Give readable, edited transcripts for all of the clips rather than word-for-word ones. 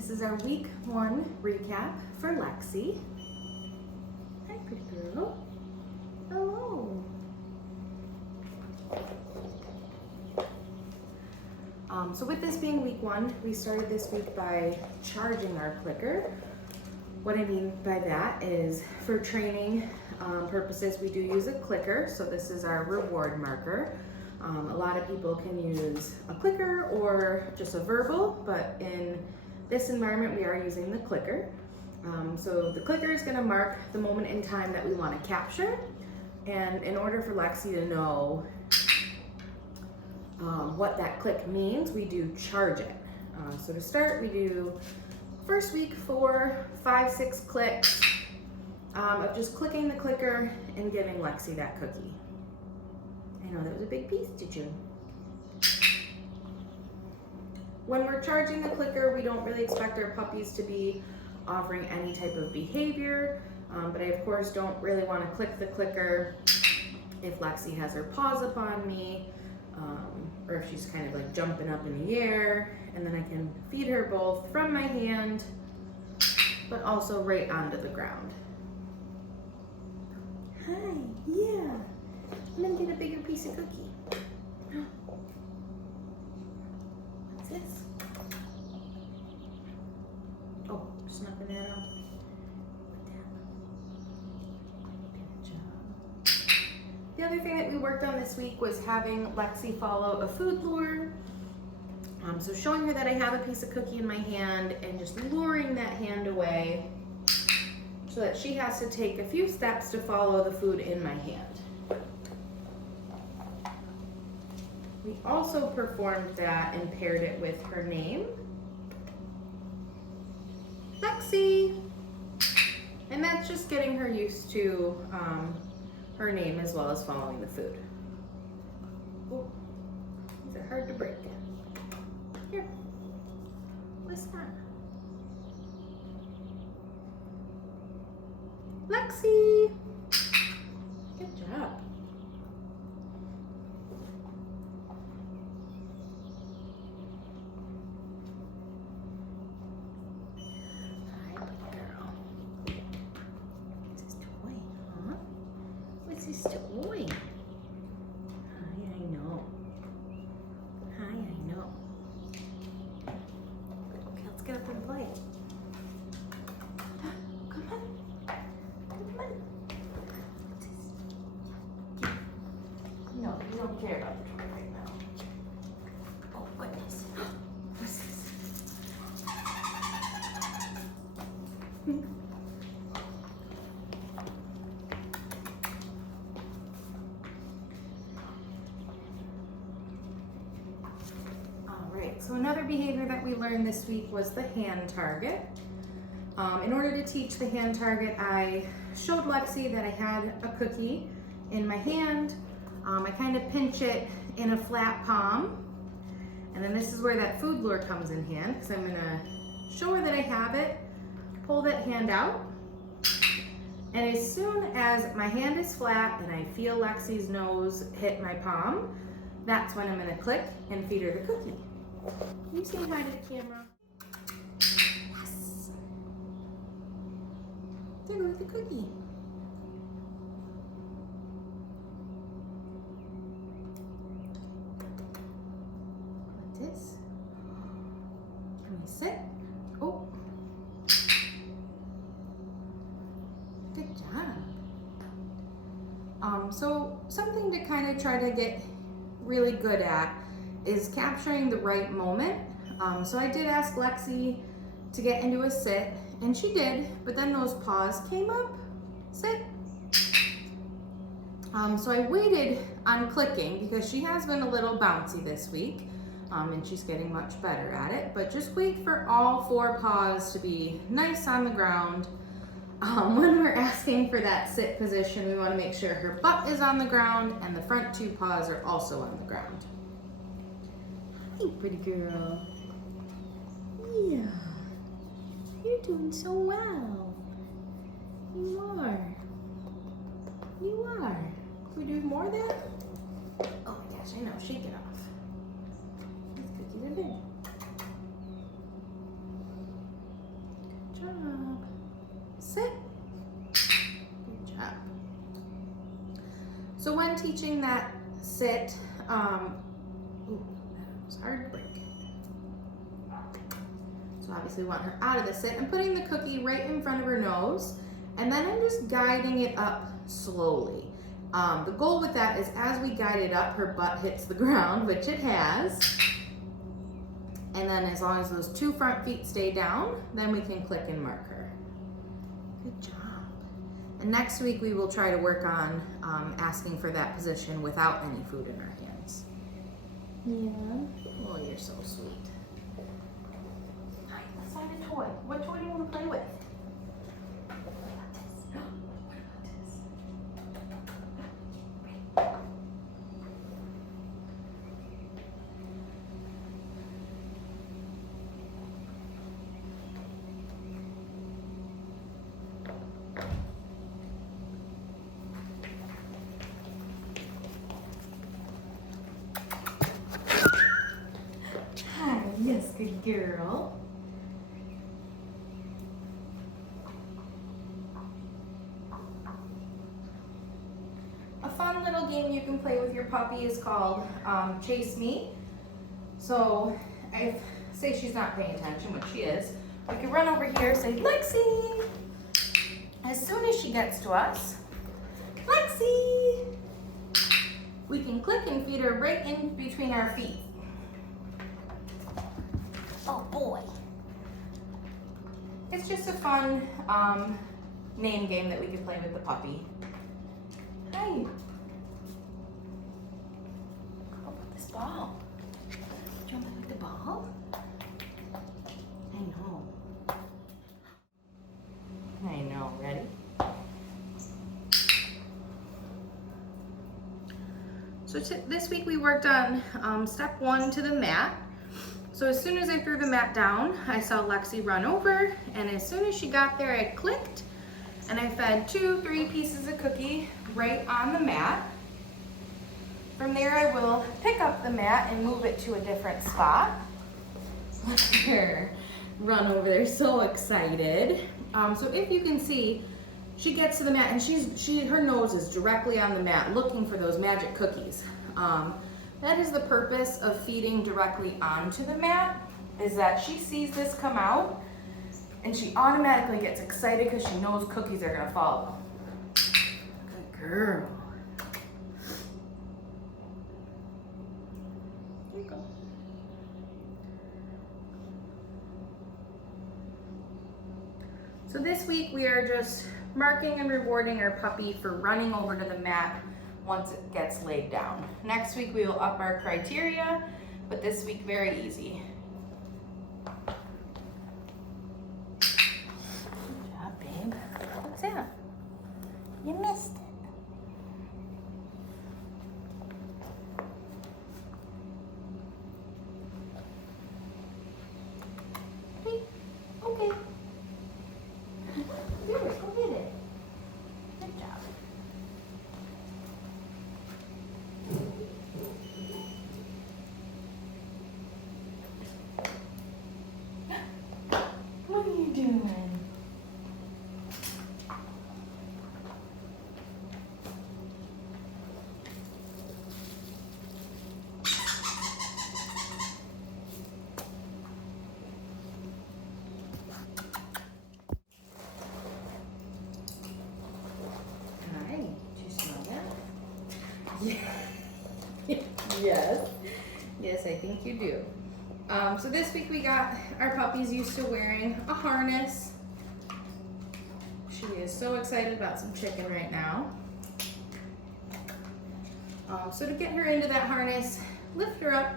This is our week 1 recap for Lexy. Hi, pretty girl. Hello. So with this being week 1, we started this week by charging our clicker. What I mean by that is for training purposes, we do use a clicker. So this is our reward marker. A lot of people can use a clicker or just a verbal, but in this environment, we are using the clicker. So the clicker is gonna mark the moment in time that we wanna capture. And in order for Lexy to know what that click means, we do charge it. So to start, we do first week 4, 5, 6 clicks of just clicking the clicker and giving Lexy that cookie. I know that was a big piece to chew. When we're charging the clicker, we don't really expect our puppies to be offering any type of behavior, but I of course don't really want to click the clicker if Lexy has her paws up on me, or if she's kind of like jumping up in the air, and then I can feed her both from my hand, but also right onto the ground. Hi, yeah, I'm gonna get a bigger piece of cookie. What's this? Oh, snuffing that off. Good job. The other thing that we worked on this week was having Lexy follow a food lure. So showing her that I have a piece of cookie in my hand and just luring that hand away so that she has to take a few steps to follow the food in my hand. We also performed that and paired it with her name, Lexy. And that's just getting her used to her name as well as following the food. Oh, these are hard to break. Here, what's that? Lexy, good job. This toy. Hi, I know. Hi, I know. Okay, let's get up and play. Come on. Come on. What's this? No, you don't care about the toy right now. Oh, goodness. What's this? So another behavior that we learned this week was the hand target. In order to teach the hand target, I showed Lexy that I had a cookie in my hand. I kind of pinch it in a flat palm. And then this is where that food lure comes in hand, because I'm gonna show her that I have it, pull that hand out. And as soon as my hand is flat and I feel Lexy's nose hit my palm, that's when I'm gonna click and feed her the cookie. Can you say hi to the camera? Yes! There goes the cookie. What's this? Can we sit? Oh! Good job. So something to kind of try to get really good at is capturing the right moment. So I did ask Lexy to get into a sit, and she did, but then those paws came up. Sit. So I waited on clicking because she has been a little bouncy this week, and she's getting much better at it, but just wait for all 4 paws to be nice on the ground. When we're asking for that sit position, we want to make sure her butt is on the ground and the front 2 paws are also on the ground. Hey, pretty girl. Yeah, you're doing so well. You are. You are. Can we do more of that? Oh my gosh, I know. Shake it off. These cookies are big. done teaching that sit, ooh, that was hard to break. So obviously we want her out of the sit. I'm putting the cookie right in front of her nose, and then I'm just guiding it up slowly. The goal with that is as we guide it up, her butt hits the ground, which it has. And then as long as those 2 front feet stay down, then we can click and mark her. Good job. And next week we will try to work on asking for that position without any food in our hands. Yeah. Oh, you're so sweet. All right, let's find a toy. What toy do you want to play with? What about this? What about this? Hi, yes, good girl. A fun little game you can play with your puppy is called Chase Me. So if, say she's not paying attention, which she is, we can run over here, say, Lexy. As soon as she gets to us, Lexy, we can click and feed her right in between our feet. Oh boy. It's just a fun name game that we can play with the puppy. Hi. How about this ball? Do you want to play with the ball? I know, ready? So this week we worked on step 1 to the mat. So as soon as I threw the mat down, I saw Lexy run over, and as soon as she got there, I clicked, and I fed 2-3 pieces of cookie right on the mat. From there, I will pick up the mat and move it to a different spot. Look at her run over there, so excited. So if you can see, she gets to the mat and her nose is directly on the mat looking for those magic cookies. That is the purpose of feeding directly onto the mat, is that she sees this come out and she automatically gets excited because she knows cookies are gonna follow. Good girl. Here you go. So this week we are just marking and rewarding our puppy for running over to the mat once it gets laid down. Next week we will up our criteria, but this week very easy. Good job, babe. What's that? You missed it. Hey, okay. Do it, go get it. Good job. What are you doing? Hi, do you smell that? Yes. Yes, I think you do. So this week we got our puppies used to wearing a harness. She is so excited about some chicken right now. So to get her into that harness, lift her up.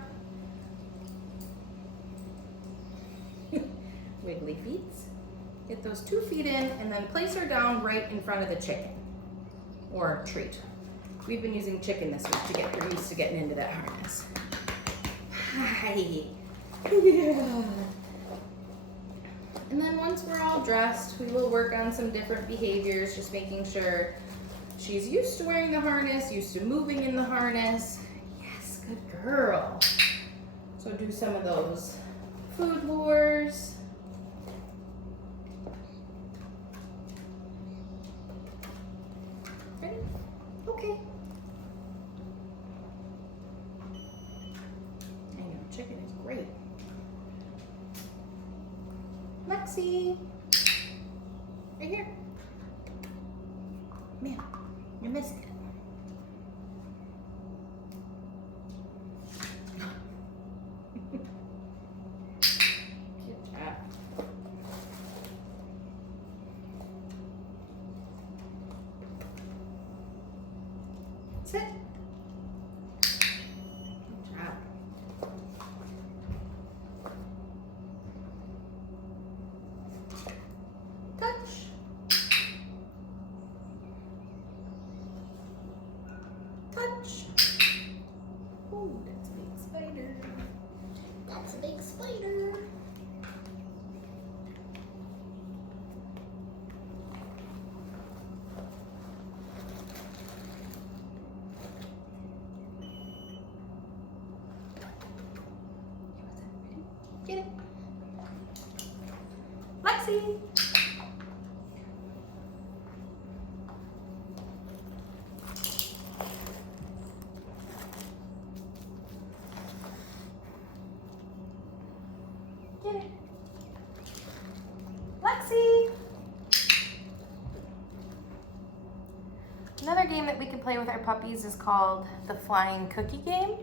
Wiggly feet. Get those 2 feet in and then place her down right in front of the chicken or treat. We've been using chicken this week to get her used to getting into that harness. Hi. Yeah. And then once we're all dressed, we will work on some different behaviors, just making sure she's used to wearing the harness, used to moving in the harness. Yes, good girl. So do some of those food lures. Ready? Okay. Lexy. Right here. Man, you missed it. Good job. Sit. Good job. Touch. Touch. Ooh, that's a big spider. That's a big spider. Get it. Lexy. Get it. Lexy. Another game that we can play with our puppies is called the flying cookie game.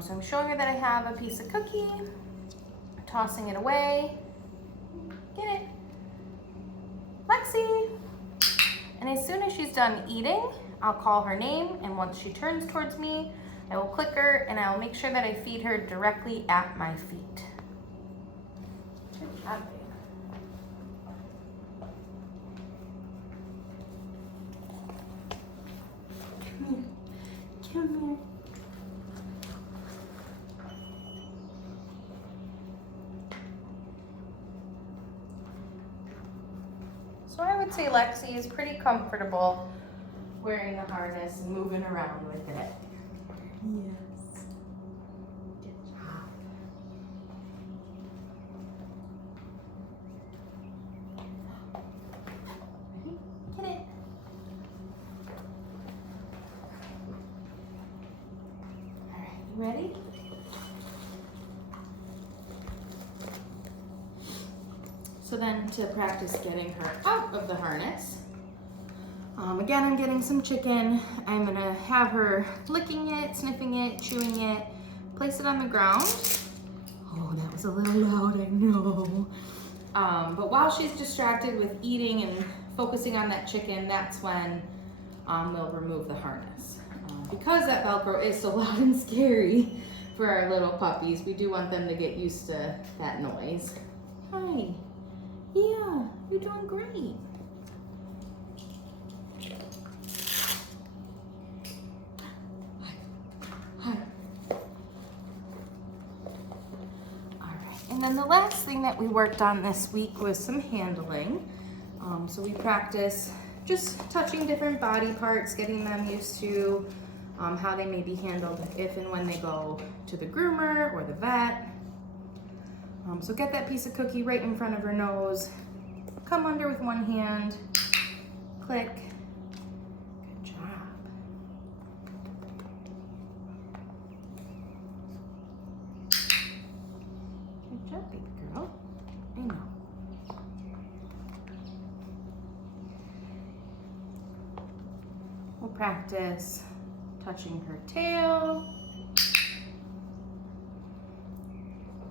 So I'm showing her that I have a piece of cookie, tossing it away. Get it. Lexy. And as soon as she's done eating, I'll call her name, and once she turns towards me, I will click her and I'll make sure that I feed her directly at my feet. Good job, babe. Come here. Come here. So I would say Lexy is pretty comfortable wearing the harness and moving around with it. Yes. Good job. Ready? Get it. All right, you ready? So then to practice getting her out of the harness, again, I'm getting some chicken. I'm gonna have her licking it, sniffing it, chewing it, place it on the ground. Oh, that was a little loud, I know. But while she's distracted with eating and focusing on that chicken, that's when we'll remove the harness. Because that Velcro is so loud and scary for our little puppies, we do want them to get used to that noise. Hi. Yeah, you're doing great. Hi. All right, and then the last thing that we worked on this week was some handling. So we practice just touching different body parts, getting them used to how they may be handled if and when they go to the groomer or the vet. So get that piece of cookie right in front of her nose, come under with one hand, click. Good job. Good job, baby girl. I know. We'll practice touching her tail.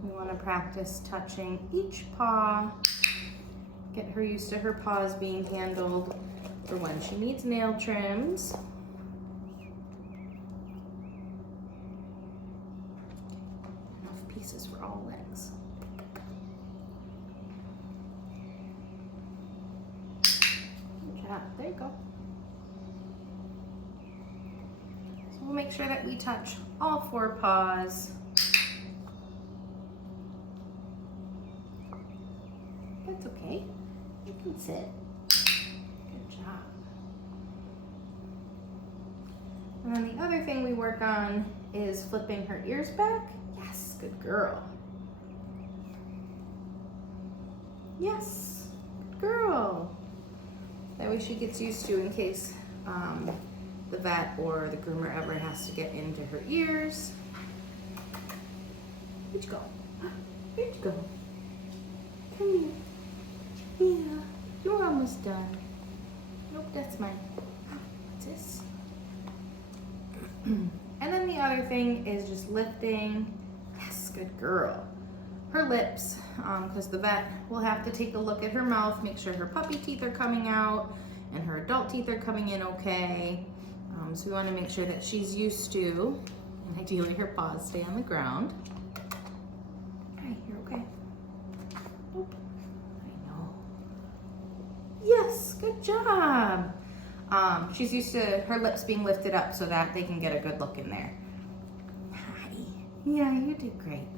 We want to practice touching each paw, get her used to her paws being handled for when she needs nail trims. Enough pieces for all legs. Good job, there you go. So we'll make sure that we touch all 4 paws. That's okay. You can sit. Good job. And then the other thing we work on is flipping her ears back. Yes, good girl. Yes, good girl. That way she gets used to in case the vet or the groomer ever has to get into her ears. Where'd you go? Where'd you go? Come here. almost done. Nope, that's mine. What's this? And then the other thing is just lifting, yes, good girl, her lips, because the vet will have to take a look at her mouth, make sure her puppy teeth are coming out and her adult teeth are coming in okay. So we want to make sure that she's used to, and ideally her paws stay on the ground. Hi, you're okay. Nope. I know. Yes, good job. She's used to her lips being lifted up so that they can get a good look in there. Hi. Yeah, you did great.